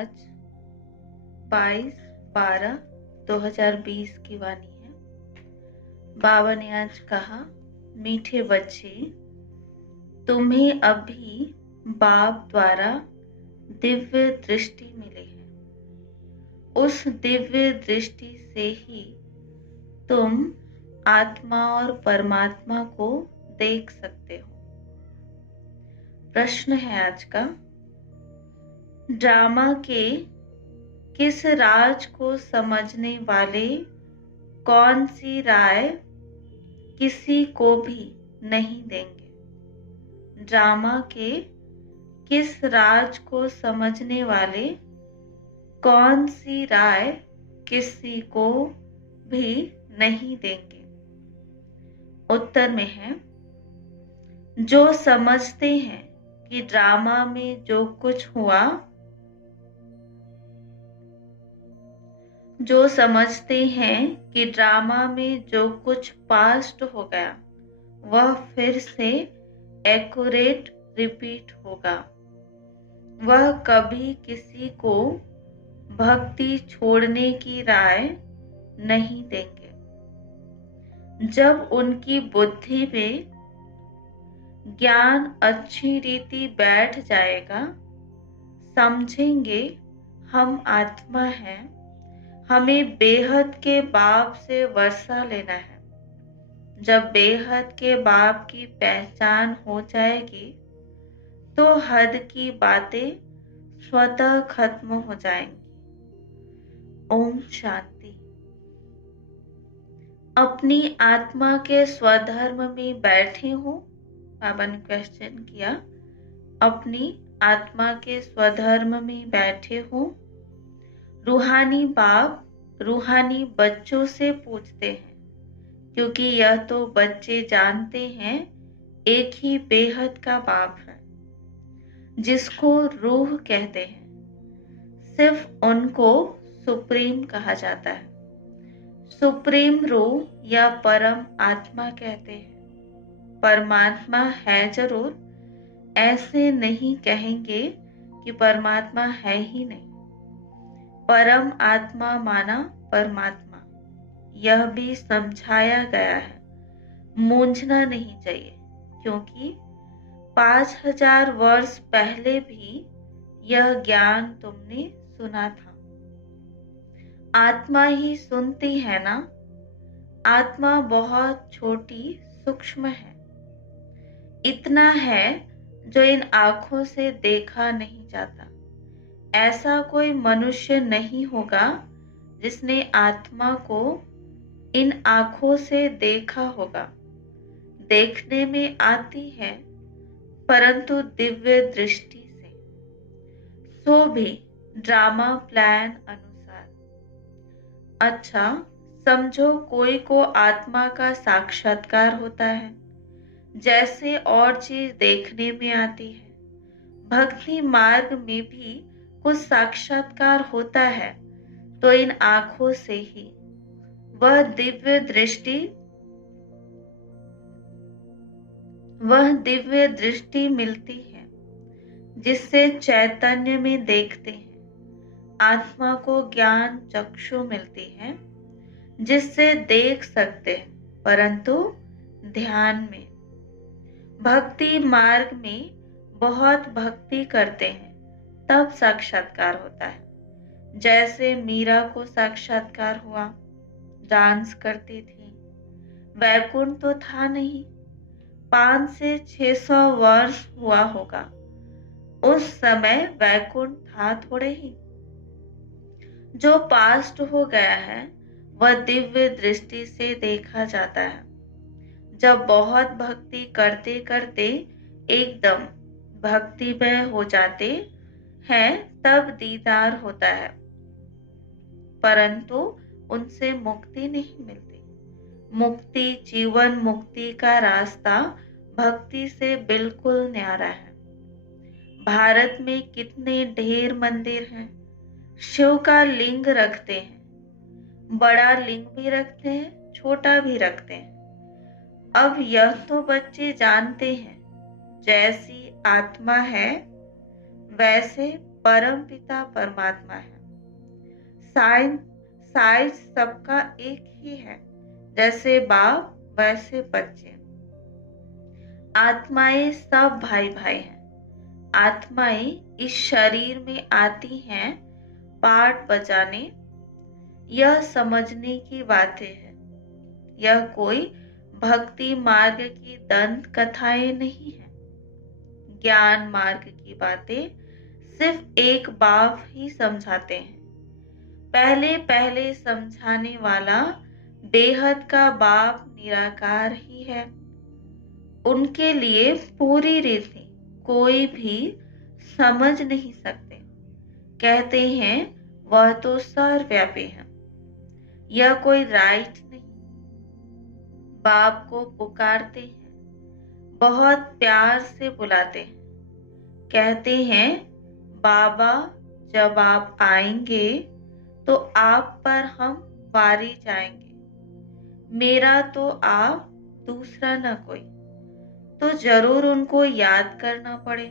आज 22/12/2020 की वाणी है। बाबा ने आज कहा, मीठे बच्चे, तुम्हें अभी बाप द्वारा दिव्य दृष्टि मिली है। उस दिव्य दृष्टि से ही तुम आत्मा और परमात्मा को देख सकते हो। प्रश्न है आज का, ड्रामा के किस राज को समझने वाले कौन सी राय किसी को भी नहीं देंगे? ड्रामा के किस राज को समझने वाले कौन सी राय किसी को भी नहीं देंगे? उत्तर में है, जो समझते हैं कि ड्रामा में जो कुछ हुआ, जो समझते हैं कि ड्रामा में जो कुछ पास्ट हो गया वह फिर से एक्यूरेट रिपीट होगा। वह कभी किसी को भक्ति छोड़ने की राय नहीं देंगे। जब उनकी बुद्धि में ज्ञान अच्छी रीति बैठ जाएगा, समझेंगे हम आत्मा हैं, हमें बेहद के बाप से वर्षा लेना है। जब बेहद के बाप की पहचान हो जाएगी तो हद की बातें स्वतः खत्म हो जाएंगी। ओम शांति। अपनी आत्मा के स्वधर्म में बैठे हो? बाबा ने क्वेश्चन किया, अपनी आत्मा के स्वधर्म में बैठे हो? रूहानी बाप रूहानी बच्चों से पूछते हैं, क्योंकि यह तो बच्चे जानते हैं एक ही बेहद का बाप है जिसको रूह कहते हैं। सिर्फ उनको सुप्रीम कहा जाता है। सुप्रीम रूह या परम आत्मा कहते हैं। परमात्मा है जरूर, ऐसे नहीं कहेंगे कि परमात्मा है ही नहीं। परम आत्मा माना परमात्मा, यह भी समझाया गया है। मूंझना नहीं चाहिए, क्योंकि 5000 वर्ष पहले भी यह ज्ञान तुमने सुना था। आत्मा ही सुनती है ना? आत्मा बहुत छोटी सूक्ष्म है। इतना है जो इन आंखों से देखा नहीं जाता। ऐसा कोई मनुष्य नहीं होगा जिसने आत्मा को इन आंखों से देखा होगा। देखने में आती है, परंतु दिव्य दृष्टि से, सो भी ड्रामा प्लान अनुसार। अच्छा, समझो कोई को आत्मा का साक्षात्कार होता है, जैसे और चीज देखने में आती है। भक्ति मार्ग में भी कुछ साक्षात्कार होता है, तो इन आंखों से ही वह दिव्य दृष्टि मिलती है जिससे चैतन्य में देखते हैं। आत्मा को ज्ञान चक्षु मिलती है जिससे देख सकते हैं, परंतु ध्यान में। भक्ति मार्ग में बहुत भक्ति करते हैं तब साक्षात्कार होता है। जैसे मीरा को साक्षात्कार हुआ, डांस करती थी, वैकुंठ तो था नहीं। 500 से 600 वर्ष हुआ होगा, उस समय वैकुंठ था थोड़े ही। जो पास्ट हो गया है वह दिव्य दृष्टि से देखा जाता है। जब बहुत भक्ति करते करते एकदम भक्तिमय हो जाते हैं तब दीदार होता है, परंतु उनसे मुक्ति नहीं मिलती। मुक्ति, जीवन मुक्ति का रास्ता भक्ति से बिल्कुल न्यारा है। भारत में कितने ढेर मंदिर हैं। शिव का लिंग रखते हैं, बड़ा लिंग भी रखते हैं, छोटा भी रखते हैं। अब यह तो बच्चे जानते हैं, जैसी आत्मा है वैसे परम पिता परमात्मा है। साइज सबका एक ही है, जैसे बाप वैसे बच्चे। आत्माएं सब भाई भाई हैं। आत्माएं इस शरीर में आती हैं पाठ बजाने। यह समझने की बातें हैं। यह कोई भक्ति मार्ग की दंत कथाएं नहीं है। ज्ञान मार्ग की बातें सिर्फ एक बाप ही समझाते हैं। पहले पहले समझाने वाला बेहद का बाप निराकार ही है। उनके लिए पूरी रीति कोई भी समझ नहीं सकते। कहते हैं वह तो सर्वव्यापी है। यह कोई राइट नहीं। बाप को पुकारते हैं, बहुत प्यार से बुलाते हैं। कहते हैं बाबा जब आप आएंगे तो आप पर हम वारी जाएंगे। मेरा तो आप, दूसरा न कोई। तो जरूर उनको याद करना पड़े।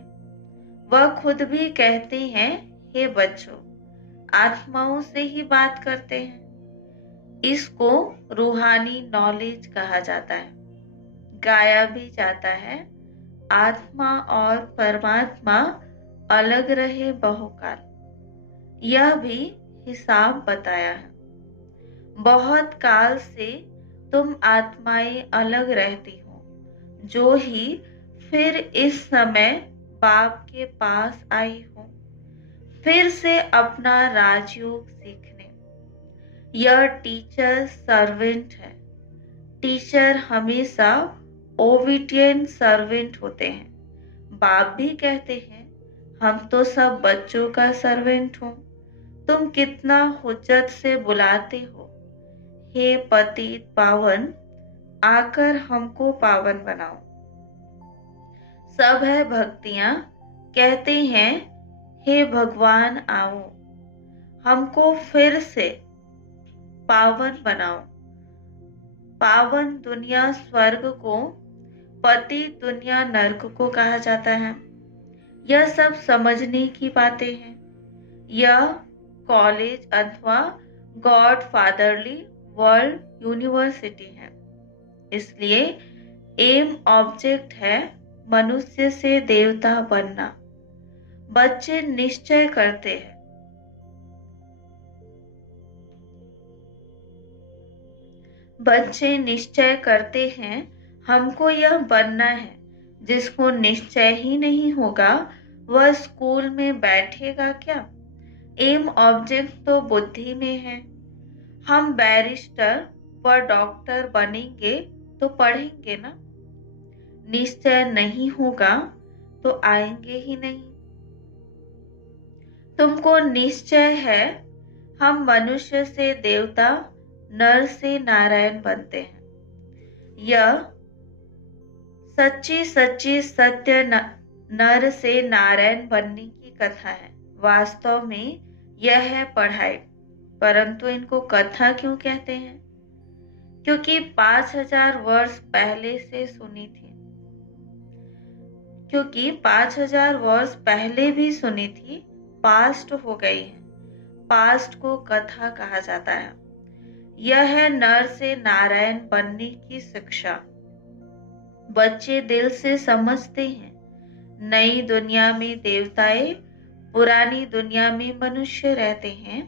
वह खुद भी कहते हैं हे बच्चों, आत्माओं से ही बात करते हैं। इसको रूहानी नॉलेज कहा जाता है। गाया भी जाता है आत्मा और परमात्मा अलग रहे बहुकाल। यह भी हिसाब बताया है। बहुत काल से तुम आत्माएं अलग रहती हो, जो ही फिर इस समय बाप के पास आई हो, फिर से अपना राजयोग सीखने। यह टीचर सर्वेंट है। टीचर हमेशा ओबीडिएंट सर्वेंट होते हैं। बाप भी कहते हैं हम तो सब बच्चों का सर्वेंट हो। तुम कितना हुज्जत से बुलाते हो, हे पतित पावन, आकर हमको पावन बनाओ। सब है भक्तियां, कहते हैं हे भगवान आओ, हमको फिर से पावन बनाओ। पावन दुनिया स्वर्ग को, पतित दुनिया नरक को कहा जाता है। यह सब समझने की बातें हैं। यह कॉलेज अथवा गॉड फादरली वर्ल्ड यूनिवर्सिटी है। इसलिए एम ऑब्जेक्ट है मनुष्य से देवता बनना। बच्चे निश्चय करते हैं। बच्चे निश्चय करते हैं हमको यह बनना है। जिसको निश्चय ही नहीं होगा वह स्कूल में बैठेगा क्या? एम ऑब्जेक्ट तो बुद्धि में है। हम बैरिस्टर व डॉक्टर बनेंगे तो पढ़ेंगे ना। निश्चय नहीं होगा तो आएंगे ही नहीं। तुमको निश्चय है हम मनुष्य से देवता, नर से नारायण बनते हैं। यह सच्ची सच्ची सत्य नर से नारायण बनने की कथा है। वास्तव में यह है पढ़ाई। परंतु इनको कथा क्यों कहते हैं? क्योंकि 5000 वर्ष पहले से सुनी थी। क्योंकि 5000 वर्ष पहले भी सुनी थी, पास्ट हो गई है। पास्ट को कथा कहा जाता है। यह है नर से नारायण बनने की शिक्षा। बच्चे दिल से समझते हैं नई दुनिया में देवताएं, पुरानी दुनिया में मनुष्य रहते हैं।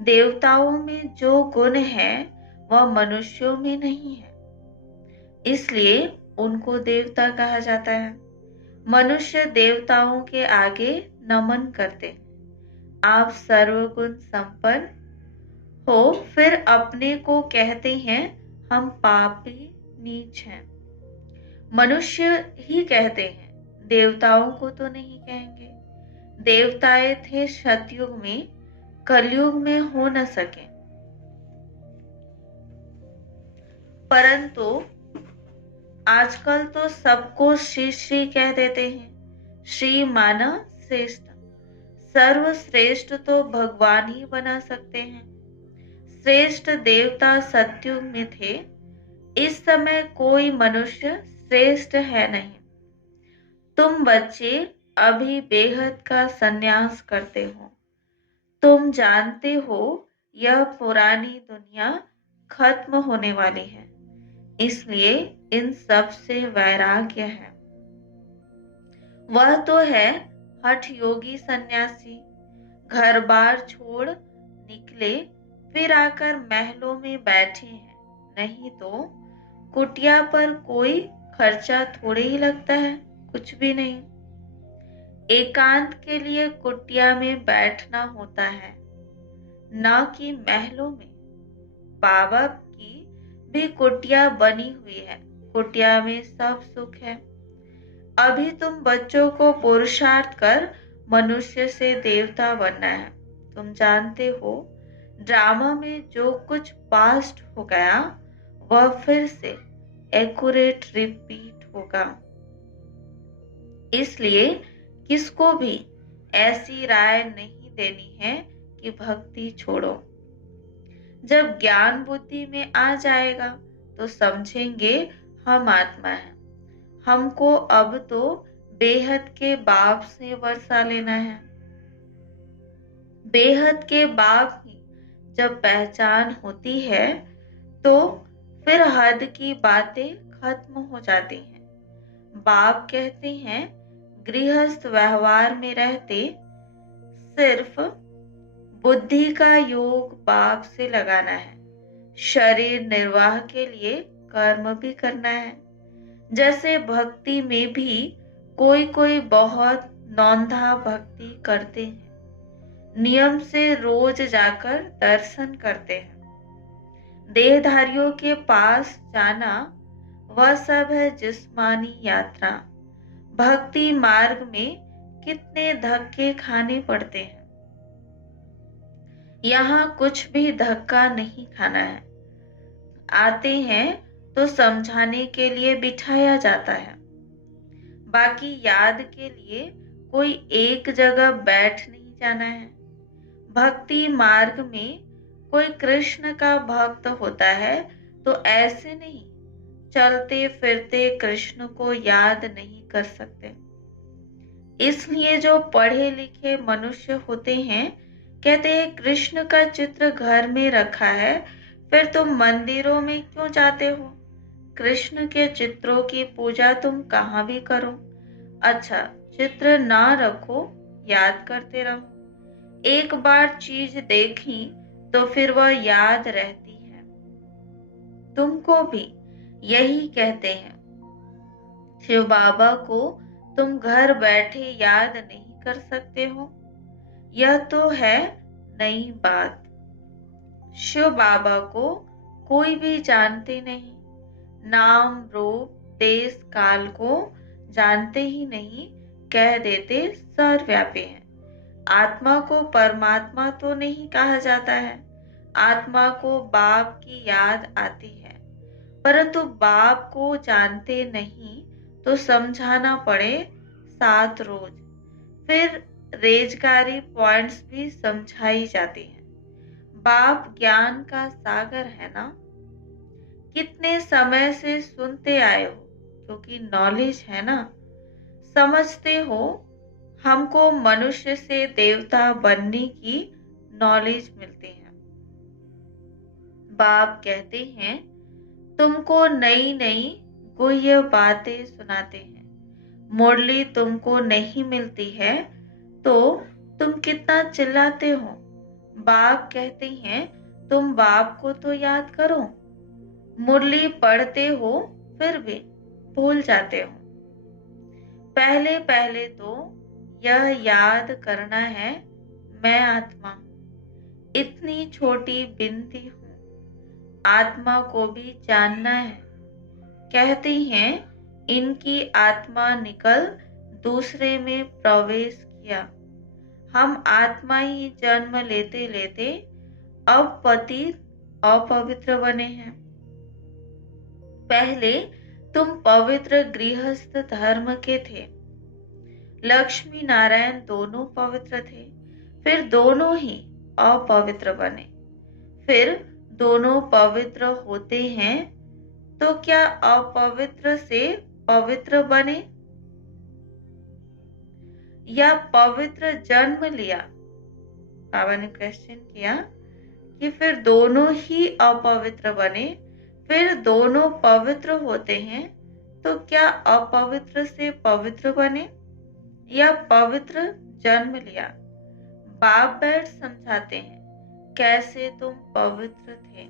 देवताओं में जो गुण है वह मनुष्यों में नहीं है, इसलिए उनको देवता कहा जाता है। मनुष्य देवताओं के आगे नमन करते हैं। आप सर्वगुण संपन्न हो, फिर अपने को कहते हैं हम पापी नीच हैं। मनुष्य ही कहते हैं, देवताओं को तो नहीं कहेंगे। देवताएं थे सतयुग में, कलयुग में हो न सके। परंतु आजकल तो सबको श्री श्री कह देते हैं। श्री माना श्रेष्ठ। सर्वश्रेष्ठ तो भगवान ही बना सकते हैं। श्रेष्ठ देवता सतयुग में थे। इस समय कोई मनुष्य श्रेष्ठ है नहीं। तुम बच्चे अभी बेहद का संन्यास करते हो। तुम जानते हो यह पुरानी दुनिया खत्म होने वाली है, इसलिए इन सब से वैराग्य है। वह तो है हठ योगी सन्यासी, घर बार छोड़ निकले, फिर आकर महलों में बैठे हैं। नहीं तो कुटिया पर कोई खर्चा थोड़े ही लगता है, कुछ भी नहीं। एकांत के लिए कुटिया में बैठना होता है, न कि महलों में। बाबा की भी कुटिया बनी हुई है, कुटिया में सब सुख है। अभी तुम बच्चों को पुरुषार्थ कर मनुष्य से देवता बनना है। तुम जानते हो ड्रामा में जो कुछ पास्ट हो गया वह फिर से एक्यूरेट रिपीट होगा। इसलिए किसको भी ऐसी राय नहीं देनी है कि भक्ति छोड़ो। जब ज्ञान बुद्धि में आ जाएगा तो समझेंगे हम आत्मा हैं। हमको अब तो बेहद के बाप से वर्षा लेना है। बेहद के बाप की जब पहचान होती है तो फिर हद की बातें खत्म हो जाती हैं। बाप कहते हैं गृहस्थ व्यवहार में रहते सिर्फ बुद्धि का योग बाप से लगाना है। शरीर निर्वाह के लिए कर्म भी करना है। जैसे भक्ति में भी कोई कोई बहुत नौंधा भक्ति करते हैं, नियम से रोज जाकर दर्शन करते हैं। देहधारियों के पास जाना वह सब है जिस्मानी यात्रा। भक्ति मार्ग में कितने धक्के खाने पड़ते हैं। यहाँ कुछ भी धक्का नहीं खाना है। आते हैं तो समझाने के लिए बिठाया जाता है, बाकी याद के लिए कोई एक जगह बैठ नहीं जाना है। भक्ति मार्ग में कोई कृष्ण का भक्त होता है तो ऐसे नहीं चलते फिरते कृष्ण को याद नहीं कर सकते। इसलिए जो पढ़े लिखे मनुष्य होते हैं कहते हैं कृष्ण का चित्र घर में रखा है, फिर तुम मंदिरों में क्यों जाते हो? कृष्ण के चित्रों की पूजा तुम कहाँ भी करो। अच्छा, चित्र ना रखो, याद करते रहो। एक बार चीज देखी तो फिर वह याद रहती है। तुमको भी यही कहते हैं। शिव बाबा को तुम घर बैठे याद नहीं कर सकते हो, यह तो है नई बात। शिव बाबा को कोई भी जानते नहीं, नाम रूप देश काल को जानते ही नहीं, कह देते सर्वव्यापी हैं। आत्मा को परमात्मा तो नहीं कहा जाता है। आत्मा को बाप की याद आती है, परंतु बाप को जानते नहीं तो समझाना पड़े 7 रोज। फिर रेजगारी पॉइंट्स भी समझाई जाती हैं। बाप ज्ञान का सागर है ना। कितने समय से सुनते आए हो, क्योंकि नॉलेज है ना। समझते हो हमको मनुष्य से देवता बनने की नॉलेज मिलती है। बाप कहते हैं तुमको नई नई गुह्य बातें सुनाते हैं। मुरली तुमको नहीं मिलती है तो तुम कितना चिल्लाते हो। बाप कहते हैं तुम बाप को तो याद करो। मुरली पढ़ते हो फिर भी भूल जाते हो। पहले पहले तो यह याद करना है मैं आत्मा हूँ। इतनी छोटी बिनती हूँ, आत्मा को भी जानना है। कहते हैं इनकी आत्मा निकल दूसरे में प्रवेश किया। हम आत्मा ही जन्म लेते लेते अब पतित अपवित्र बने हैं। पहले तुम पवित्र गृहस्थ धर्म के थे। लक्ष्मी नारायण दोनों पवित्र थे, फिर दोनों ही अपवित्र बने। फिर दोनों पवित्र होते हैं तो क्या अपवित्र से पवित्र बने? या पवित्र जन्म लिया? बाबा ने क्वेश्चन किया कि फिर दोनों ही अपवित्र बने, फिर दोनों पवित्र होते हैं, तो क्या अपवित्र से पवित्र बने या पवित्र जन्म लिया? बाप बैठ समझाते हैं कैसे तुम पवित्र थे,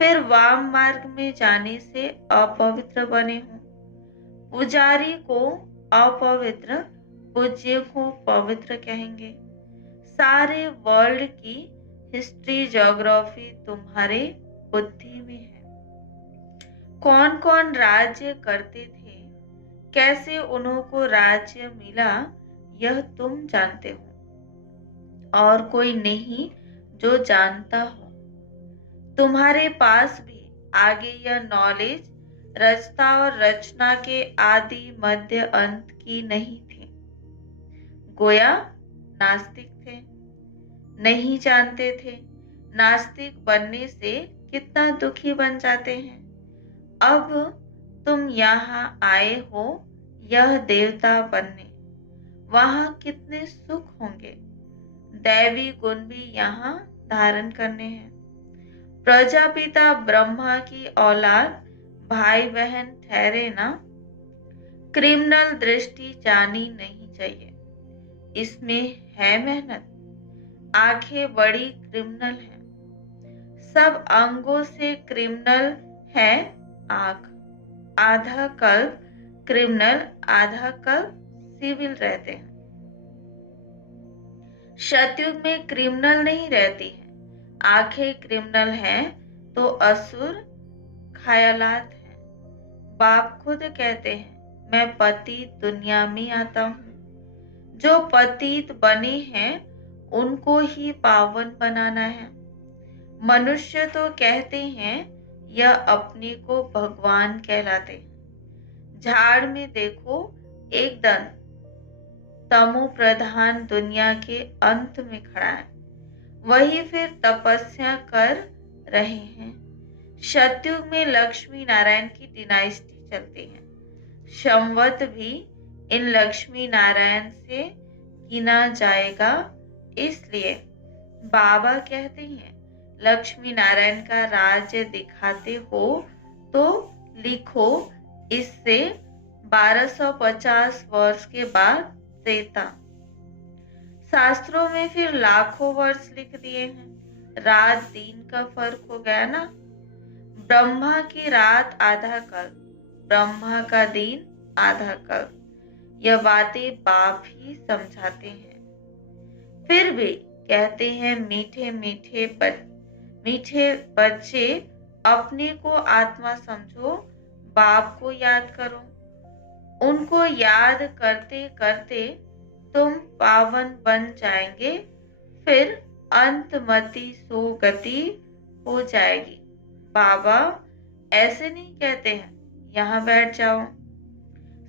फिर वाम मार्ग में जाने से अपवित्र बने हो। पुजारी को अपवित्र, पूज्य को पवित्र कहेंगे। सारे वर्ल्ड की हिस्ट्री, ज्योग्राफी तुम्हारे बुद्धि में है। कौन कौन राज्य करते थे, कैसे उनको राज्य मिला, यह तुम जानते हो और कोई नहीं जो जानता हो। तुम्हारे पास भी आगे यह नॉलेज रचता और रचना के आदि मध्य अंत की नहीं थी। गोया नास्तिक थे, नहीं जानते थे। नास्तिक बनने से कितना दुखी बन जाते हैं। अब तुम यहाँ आए हो यह देवता बनने, वहां कितने सुख होंगे। दैवी गुण भी यहाँ धारण करने हैं। प्रजापिता ब्रह्मा की औलाद भाई बहन ठहरे ना। क्रिमिनल दृष्टि जानी नहीं चाहिए, इसमें है मेहनत। आंखें बड़ी क्रिमिनल हैं, सब अंगों से क्रिमिनल है आंख। आधा कल्प क्रिमिनल, आधा कल्प सिविल रहते हैं। सतयुग में क्रिमिनल नहीं रहती है। आंखें क्रिमिनल हैं तो असुर ख्यालात हैं। बाप खुद कहते हैं मैं पतित दुनिया में आता हूँ। जो पतित बने हैं उनको ही पावन बनाना है। मनुष्य तो कहते हैं यह अपने को भगवान कहलाते हैं। झाड़ में देखो एकदम तमो प्रधान दुनिया के अंत में खड़ा है, वही फिर तपस्या कर रहे हैं। सतयुग में लक्ष्मी नारायण की डिनाइस्टी चलती है। संवत भी इन लक्ष्मी नारायण से गिना जाएगा। इसलिए बाबा कहते हैं लक्ष्मी नारायण का राज्य दिखाते हो तो लिखो, इससे 1250 वर्ष के बाद त्रेता। शास्त्रों में फिर लाखों वर्ष लिख दिए हैं। रात दिन का फर्क हो गया ना। ब्रह्मा की रात आधा कल्प, ब्रह्मा का दिन आधा कल्प। यह बातें बाप ही समझाते हैं। फिर भी कहते हैं मीठे मीठे बच्चे अपने को आत्मा समझो, बाप को याद करो। उनको याद करते करते तुम पावन बन जाएंगे, फिर अंतमति सुगति हो जाएगी। बाबा ऐसे नहीं कहते हैं यहाँ बैठ जाओ।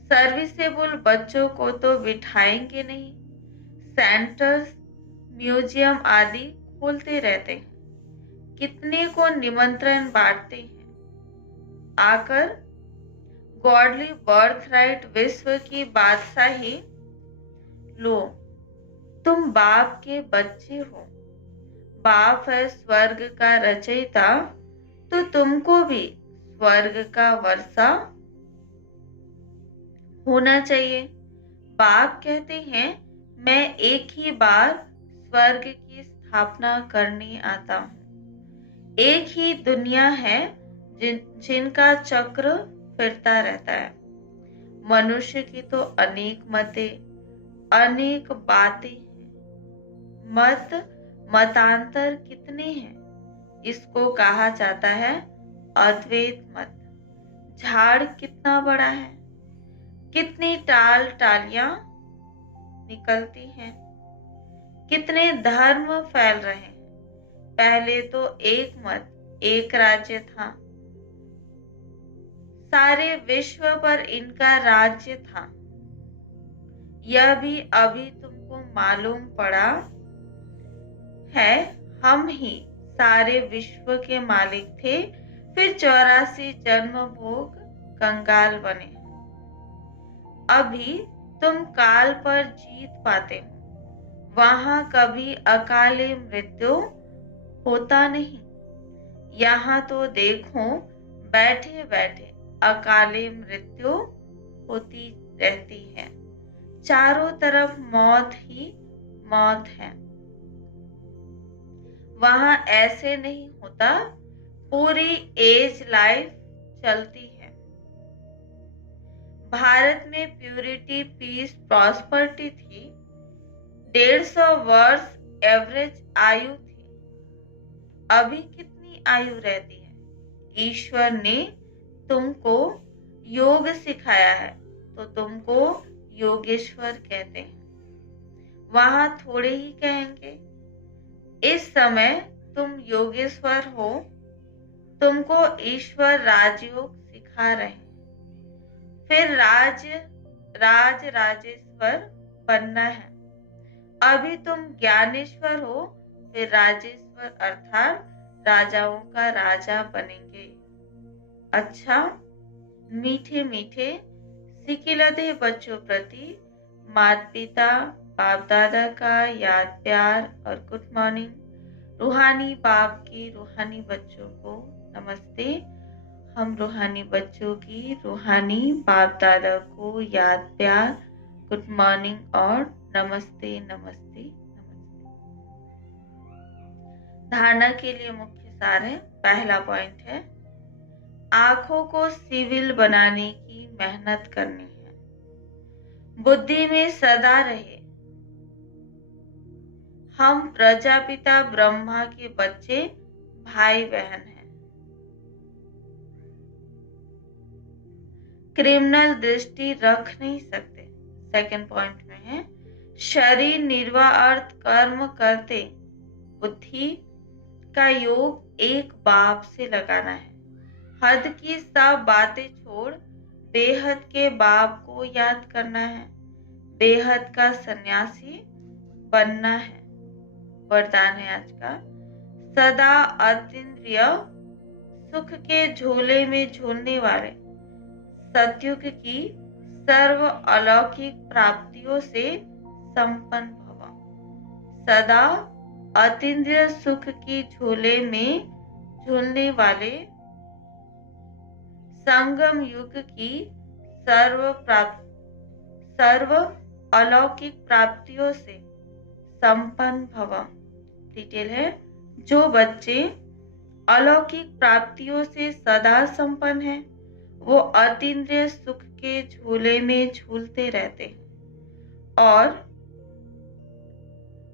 सर्विसेबल बच्चों को तो बिठाएंगे नहीं। सेंटर्स, म्यूजियम आदि खोलते रहते हैं। कितने को निमंत्रण बांटते हैं। आकर गॉडली बर्थ राइट विश्व की बादशाही लो। तुम बाप के बच्चे हो। बाप है स्वर्ग का रचयिता, तो तुमको भी स्वर्ग का वर्षा होना चाहिए। बाप कहते हैं मैं एक ही बार स्वर्ग की स्थापना करने आता हूँ। एक ही दुनिया है जिनका चक्र फिरता रहता है। मनुष्य की तो अनेक मतें, अनेक बातें हैं। मतांतर कितने हैं। इसको कहा जाता है अद्वैत मत। झाड़ कितना बड़ा है, कितनी टालियां निकलती हैं, कितने धर्म फैल रहे हैं। पहले तो एक मत, एक राज्य था, सारे विश्व पर इनका राज्य था। यह भी अभी तुमको मालूम पड़ा है। हम ही सारे विश्व के मालिक थे, फिर 84 जन्म भोग कंगाल बने। अभी तुम काल पर जीत पाते हो। वहां कभी अकाले मृत्यु होता नहीं। यहाँ तो देखो, बैठे बैठे अकाले मृत्यु होती रहती है। चारों तरफ मौत ही मौत है। वहां ऐसे नहीं होता, पूरी एज लाइफ चलती है। भारत में प्यूरिटी, पीस, प्रॉस्पर्टी थी। 150 वर्ष एवरेज आयु थी। अभी कितनी आयु रहती है? ईश्वर ने तुमको योग सिखाया है तो तुमको योगेश्वर कहते हैं। वहां थोड़े ही कहेंगे। इस समय तुम योगेश्वर हो, तुमको ईश्वर राजयोग सिखा रहे हैं। फिर राजेश्वर बनना है। अभी तुम ज्ञानेश्वर हो, फिर राजेश्वर अर्थात राजाओं का राजा बनेंगे। अच्छा, मीठे मीठे सिकिलधे बच्चों प्रति माता पिता बाप दादा का याद प्यार और गुड मॉर्निंग। रूहानी बाप की रूहानी बच्चों को नमस्ते। हम रूहानी बच्चों की रूहानी बाप दादा को याद प्यार, गुड मॉर्निंग और नमस्ते नमस्ते नमस्ते। धारणा के लिए मुख्य सार है। पहला पॉइंट है, आंखों को सिविल बनाने की मेहनत करनी है। बुद्धि में सदा रहे, हम प्रजापिता ब्रह्मा के बच्चे भाई बहन हैं। क्रिमिनल दृष्टि रख नहीं सकते। सेकंड पॉइंट में है, शरीर निर्वाह अर्थ कर्म करते बुद्धि का योग एक बाप से लगाना है। हद की सब बातें छोड़ बेहद के बाप को याद करना है। बेहद का सन्यासी बनना है। वरदान है आज का, सदा अतीन्द्रिय सुख के झोले में झूलने वाले सतयुग की सर्व अलौकिक प्राप्तियों से संपन्न भव। सदा अतीन्द्रिय सुख की झोले में झूलने वाले संगम युग की सर्व अलौकिक प्राप्तियों से संपन्न भव। डिटेल है, जो बच्चे अलौकिक प्राप्तियों से सदा संपन्न हैं, वो अतीन्द्रिय सुख के झूले में झूलते रहते हैं। और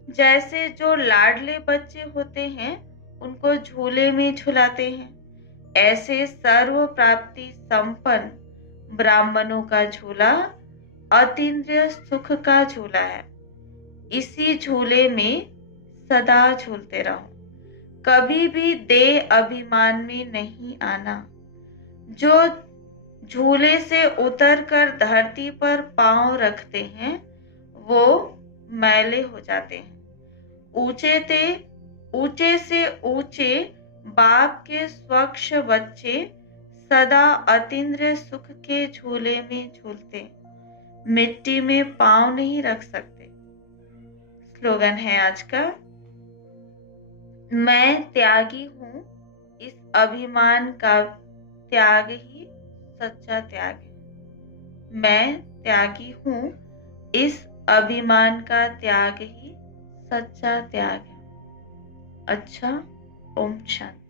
जैसे जो लाडले बच्चे होते हैं उनको झूले में झुलाते हैं, ऐसे सर्व प्राप्ति संपन्न ब्राह्मणों का झूला अतीन्द्रिय सुख का झूला है। इसी झूले में सदा झूलते रहो। कभी भी देह अभिमान में नहीं आना। जो झूले से उतरकर धरती पर पांव रखते हैं वो मैले हो जाते हैं। ऊंचे से ऊंचे बाप के स्वच्छ बच्चे सदा अतीन्द्रिय सुख के झूले में झूलते, मिट्टी में पांव नहीं रख सकते। स्लोगन है आज का, मैं त्यागी हूं, इस अभिमान का त्याग ही सच्चा त्याग है। मैं त्यागी हूं, इस अभिमान का त्याग ही सच्चा त्याग है। अच्छा, ओम शांति।